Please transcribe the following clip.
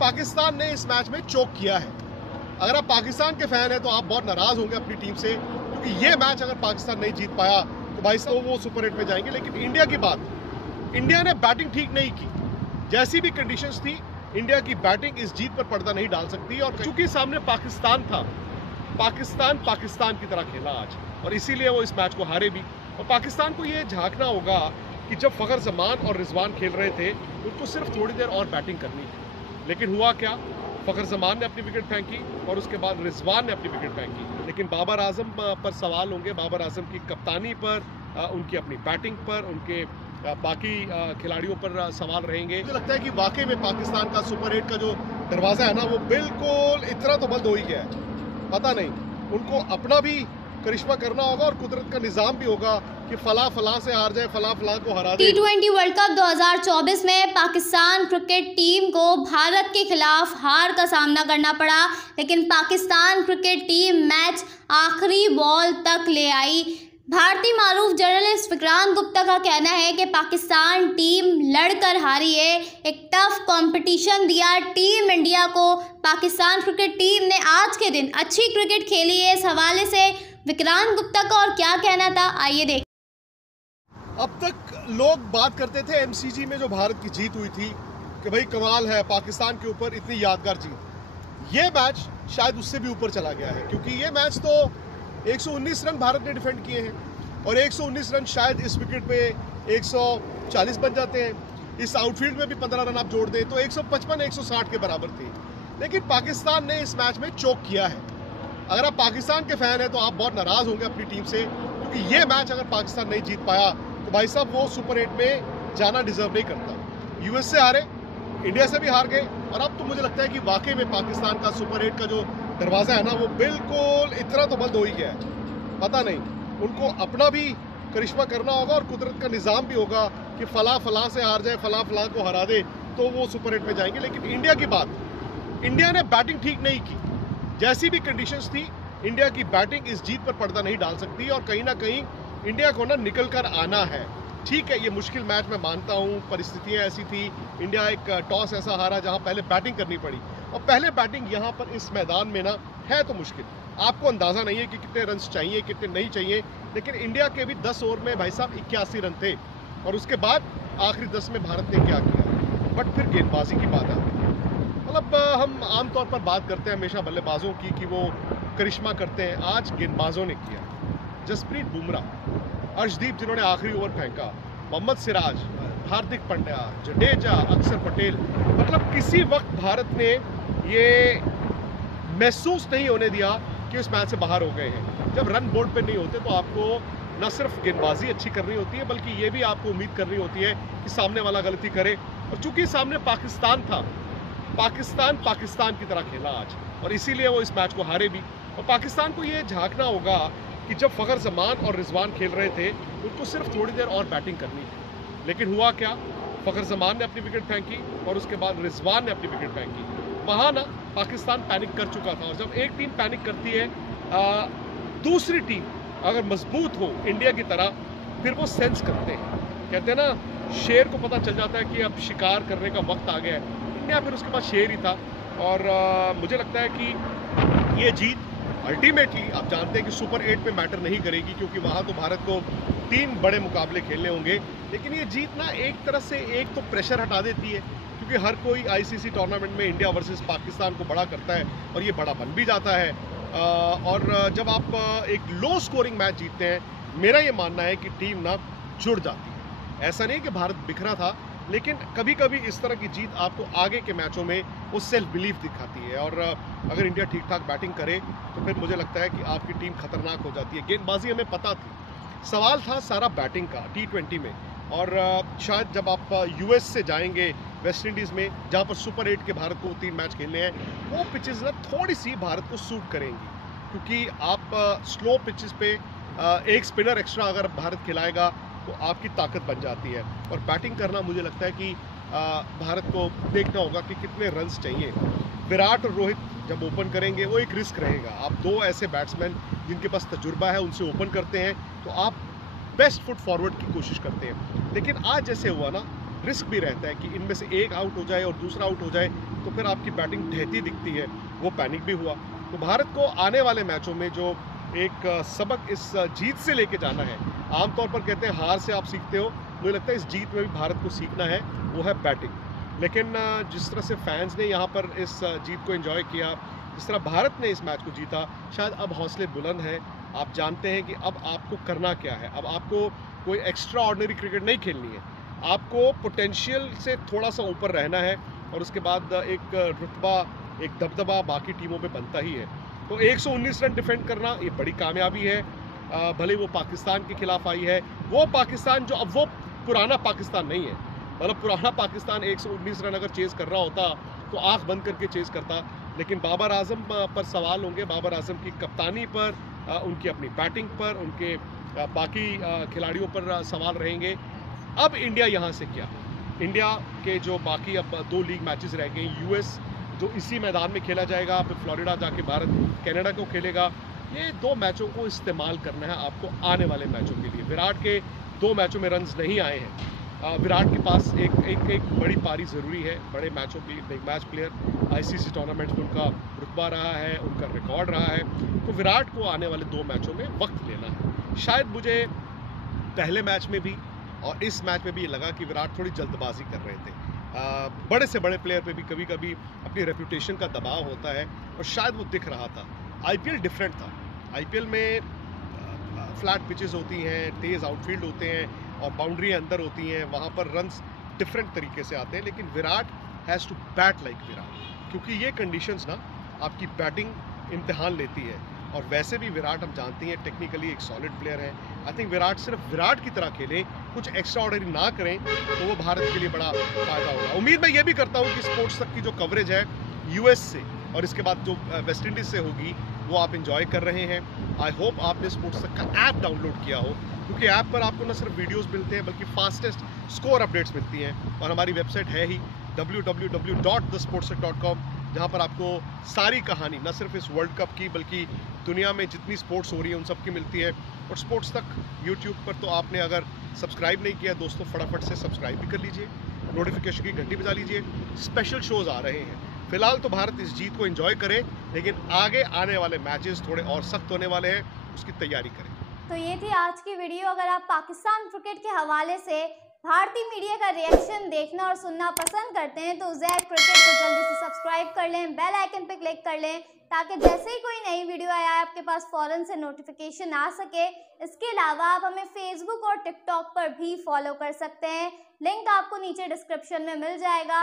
पाकिस्तान ने इस मैच में चोक किया है। अगर आप पाकिस्तान के फैन हैं तो आप बहुत नाराज होंगे अपनी टीम से, क्योंकि ये मैच अगर पाकिस्तान नहीं जीत पाया तो भाई साहब वो सुपर 8 में जाएंगे। लेकिन इंडिया की बात, इंडिया ने बैटिंग ठीक नहीं की। जैसी भी कंडीशंस थी, इंडिया की बैटिंग इस जीत पर पर्दा नहीं डाल सकती। और चूंकि सामने पाकिस्तान था, पाकिस्तान की तरह खेला आज, और इसीलिए वो इस मैच को हारे भी। और पाकिस्तान को ये झांकना होगा कि जब फखर जमान और रिजवान खेल रहे थे उनको सिर्फ थोड़ी देर और बैटिंग करनी थी। लेकिन हुआ क्या, फखर जमान ने अपनी विकेट फेंकी और उसके बाद रिजवान ने अपनी विकेट फेंकी। लेकिन बाबर आजम पर सवाल होंगे, बाबर आजम की कप्तानी पर, उनकी अपनी बैटिंग पर, उनके बाकी खिलाड़ियों पर सवाल रहेंगे। मुझे लगता है कि वाकई में पाकिस्तान का सुपर 8 का जो दरवाज़ा है ना, वो बिल्कुल इतना तो बंद हो ही गया है। पता नहीं, उनको अपना भी करिश्मा करना होगा और कुदरत का निजाम भी होगा कि फला से हार जाए, फला को हरा दे। T20 वर्ल्ड कप 2024 में पाकिस्तान क्रिकेट टीम को भारत के खिलाफ हार का सामना करना पड़ा, लेकिन पाकिस्तान क्रिकेट टीम मैच आखिरी बॉल तक ले आई। भारतीय मारूफ जर्नलिस्ट विक्रांत गुप्ता का कहना है कि पाकिस्तान टीम लड़कर हारी है, एक टफ कंपटीशन दिया टीम इंडिया को। पाकिस्तान क्रिकेट टीम ने आज के दिन अच्छी क्रिकेट खेली है। इस हवाले से विक्रांत गुप्ता का और क्या कहना था, आइए देखें। अब तक लोग बात करते थे एमसीजी में जो भारत की जीत हुई थी कि भाई कमाल है पाकिस्तान के ऊपर, इतनी यादगार जीत। ये मैच शायद उससे भी ऊपर चला गया है, क्योंकि ये मैच तो 119 रन भारत ने डिफेंड किए हैं और 119 रन शायद इस विकेट पे 140 बन जाते हैं। इस आउटफील्ड में भी 15 रन आप जोड़ दें तो 155-160 के बराबर थे। लेकिन पाकिस्तान ने इस मैच में चोक किया है। अगर आप पाकिस्तान के फैन हैं तो आप बहुत नाराज होंगे अपनी टीम से, क्योंकि ये मैच अगर पाकिस्तान नहीं जीत पाया तो भाई साहब वो सुपर 8 में जाना डिजर्व नहीं करता। यूएस से हारे, इंडिया से भी हार गए, और अब तो मुझे लगता है कि वाकई में पाकिस्तान का सुपर 8 का जो दरवाज़ा है ना, वो बिल्कुल इतना तो बंद हो ही गया है। पता नहीं, उनको अपना भी करिश्मा करना होगा और कुदरत का निज़ाम भी होगा कि फला से हार जाए, फला को हरा दे तो वो सुपर 8 में जाएंगे। लेकिन इंडिया की बात, इंडिया ने बैटिंग ठीक नहीं की। जैसी भी कंडीशंस थी, इंडिया की बैटिंग इस जीत पर पर्दा नहीं डाल सकती। और कहीं ना कहीं इंडिया को ना निकल कर आना है। ठीक है, ये मुश्किल मैच मैं मानता हूँ, परिस्थितियाँ ऐसी थी, इंडिया एक टॉस ऐसा हारा जहाँ पहले बैटिंग करनी पड़ी, और पहले बैटिंग यहाँ पर इस मैदान में ना है तो मुश्किल। आपको अंदाज़ा नहीं है कि कितने रन चाहिए, कितने नहीं चाहिए। लेकिन इंडिया के भी 10 ओवर में भाई साहब 81 रन थे, और उसके बाद आखिरी 10 में भारत ने क्या किया। बट फिर गेंदबाजी की बात है, मतलब हम आमतौर पर बात करते हैं हमेशा बल्लेबाजों की कि वो करिश्मा करते हैं। आज गेंदबाजों ने किया। जसप्रीत बुमराह, अर्शदीप जिन्होंने आखिरी ओवर फेंका, मोहम्मद सिराज, हार्दिक पांड्या, जडेजा, अक्षर पटेल, मतलब किसी वक्त भारत ने ये महसूस नहीं होने दिया कि इस मैच से बाहर हो गए हैं। जब रन बोर्ड पे नहीं होते तो आपको न सिर्फ गेंदबाजी अच्छी करनी होती है, बल्कि ये भी आपको उम्मीद करनी होती है कि सामने वाला गलती करे। और चूंकि सामने पाकिस्तान था, पाकिस्तान की तरह खेला आज, और इसीलिए वो इस मैच को हारे भी। और पाकिस्तान को ये झांकना होगा कि जब फखर जमान और रिजवान खेल रहे थे उनको सिर्फ थोड़ी देर और बैटिंग करनी थी। लेकिन हुआ क्या, फखर जमान ने अपनी विकेट फेंकी और उसके बाद रिजवान ने अपनी विकेट फेंकी। वहाँ ना पाकिस्तान पैनिक कर चुका था, और जब एक टीम पैनिक करती है, दूसरी टीम अगर मजबूत हो इंडिया की तरह, फिर वो सेंस करते हैं। कहते हैं ना, शेर को पता चल जाता है कि अब शिकार करने का वक्त आ गया है। इंडिया फिर उसके बाद शेर ही था। और मुझे लगता है कि ये जीत अल्टीमेटली आप जानते हैं कि सुपर 8 में मैटर नहीं करेगी, क्योंकि वहाँ तो भारत को 3 बड़े मुकाबले खेलने होंगे। लेकिन ये जीत ना एक तरह से एक तो प्रेशर हटा देती है, क्योंकि हर कोई आईसीसी टूर्नामेंट में इंडिया वर्सेस पाकिस्तान को बड़ा करता है, और ये बड़ा बन भी जाता है। और जब आप एक लो स्कोरिंग मैच जीतते हैं, मेरा ये मानना है कि टीम ना जुड़ जाती है। ऐसा नहीं कि भारत बिखरा था, लेकिन कभी कभी इस तरह की जीत आपको आगे के मैचों में वो सेल्फ बिलीफ दिखाती है। और अगर इंडिया ठीक ठाक बैटिंग करे तो फिर मुझे लगता है कि आपकी टीम खतरनाक हो जाती है। गेंदबाजी हमें पता थी, सवाल था सारा बैटिंग का T20 में। और शायद जब आप यूएस से जाएंगे वेस्ट इंडीज़ में, जहाँ पर सुपर 8 के भारत को 3 मैच खेलने हैं, वो पिचेस ना थोड़ी सी भारत को सूट करेंगी, क्योंकि आप स्लो पिचेस पे एक स्पिनर एक्स्ट्रा अगर भारत खिलाएगा तो आपकी ताकत बन जाती है। और बैटिंग करना मुझे लगता है कि भारत को देखना होगा कि कितने रन्स चाहिए। विराट और रोहित जब ओपन करेंगे वो एक रिस्क रहेगा। आप 2 ऐसे बैट्समैन जिनके पास तजुर्बा है उनसे ओपन करते हैं तो आप बेस्ट फुट फॉरवर्ड की कोशिश करते हैं। लेकिन आज जैसे हुआ ना, रिस्क भी रहता है कि इनमें से एक आउट हो जाए और दूसरा आउट हो जाए तो फिर आपकी बैटिंग ढहती दिखती है। वो पैनिक भी हुआ। तो भारत को आने वाले मैचों में जो एक सबक इस जीत से लेके जाना है, आमतौर पर कहते हैं हार से आप सीखते हो, मुझे लगता है इस जीत में भी भारत को सीखना है, वो है बैटिंग। लेकिन जिस तरह से फैंस ने यहाँ पर इस जीत को एंजॉय किया, जिस तरह भारत ने इस मैच को जीता, शायद अब हौसले बुलंद हैं। आप जानते हैं कि अब आपको करना क्या है। अब आपको कोई एक्स्ट्रा ऑर्डिनरी क्रिकेट नहीं खेलनी है, आपको पोटेंशियल से थोड़ा सा ऊपर रहना है और उसके बाद एक रुतबा, एक दबदबा बाकी टीमों पे बनता ही है। तो 119 रन डिफेंड करना ये बड़ी कामयाबी है। भले वो पाकिस्तान के खिलाफ आई है, वो पाकिस्तान जो अब वो पुराना पाकिस्तान नहीं है। मतलब पुराना पाकिस्तान 119 रन अगर चेज़ कर रहा होता तो आंख बंद करके चेज़ करता, लेकिन बाबर आजम पर सवाल होंगे, बाबर आजम की कप्तानी पर, उनकी अपनी बैटिंग पर, उनके बाकी खिलाड़ियों पर सवाल रहेंगे। अब इंडिया यहाँ से क्या? इंडिया के जो बाकी अब 2 लीग मैचेस रह गए, यूएस जो इसी मैदान में खेला जाएगा, फिर फ्लोरिडा जाके भारत कनाडा को खेलेगा। ये 2 मैचों को इस्तेमाल करना है आपको आने वाले मैचों के लिए। विराट के 2 मैचों में रन्स नहीं आए हैं। विराट के पास एक बड़ी पारी ज़रूरी है। बड़े मैचों के लिए big match player, ICC tournament में उनका रुतबा रहा है, उनका रिकॉर्ड रहा है। तो विराट को आने वाले 2 मैचों में वक्त लेना है। शायद मुझे पहले मैच में भी और इस मैच में भी ये लगा कि विराट थोड़ी जल्दबाजी कर रहे थे। बड़े से बड़े प्लेयर पे भी कभी कभी अपनी रेपुटेशन का दबाव होता है और शायद वो दिख रहा था। आईपीएल डिफरेंट था। आईपीएल में फ्लैट पिचेस होती हैं, तेज़ आउटफील्ड होते हैं और बाउंड्री अंदर होती हैं, वहाँ पर रन्स डिफरेंट तरीके से आते हैं। लेकिन Virat has to bat like Virat, क्योंकि ये कंडीशंस ना आपकी बैटिंग इम्तिहान लेती है। और वैसे भी विराट हम जानते हैं टेक्निकली एक सॉलिड प्लेयर है। आई थिंक विराट सिर्फ विराट की तरह खेलें, कुछ एक्स्ट्रा ऑर्डिनरी ना करें तो वो भारत के लिए बड़ा फ़ायदा होगा। उम्मीद मैं ये भी करता हूँ कि स्पोर्ट्स तक की जो कवरेज है यूएस से और इसके बाद जो वेस्ट इंडीज़ से होगी वो आप इंजॉय कर रहे हैं। आई होप आपने स्पोर्ट्स तक का ऐप डाउनलोड किया हो, क्योंकि ऐप पर आपको न सिर्फ वीडियोस मिलते हैं बल्कि फास्टेस्ट स्कोर अपडेट्स मिलती हैं। और हमारी वेबसाइट है ही www.thesportstech.com, जहाँ पर आपको सारी कहानी न सिर्फ इस वर्ल्ड कप की बल्कि दुनिया में जितनी स्पोर्ट्स हो रही है उन सब की मिलती है। और स्पोर्ट्स तक यूट्यूब पर तो आपने अगर सब्सक्राइब नहीं किया दोस्तों, फटाफट से सब्सक्राइब भी कर लीजिए, नोटिफिकेशन की घंटी बजा लीजिए। स्पेशल शोज़ आ रहे हैं। फिलहाल तो भारत इस जीत को एंजॉय करे, लेकिन आगे आने वाले मैचेस थोड़े और सख्त होने वाले हैं, उसकी तैयारी करें। तो ये थी आज की वीडियो। अगर आप पाकिस्तान क्रिकेट के हवाले से भारतीय मीडिया का रिएक्शन देखना और सुनना पसंद करते हैं तो ज़ैड क्रिकेट को जल्दी से सब्सक्राइब कर लें, बेल आइकन पे क्लिक कर लें, ताकि जैसे ही कोई नई वीडियो आए आपके पास फ़ौरन से नोटिफिकेशन आ सके। इसके अलावा आप हमें फेसबुक और टिकटॉक पर भी फॉलो कर सकते हैं। लिंक आपको नीचे डिस्क्रिप्शन में मिल जाएगा।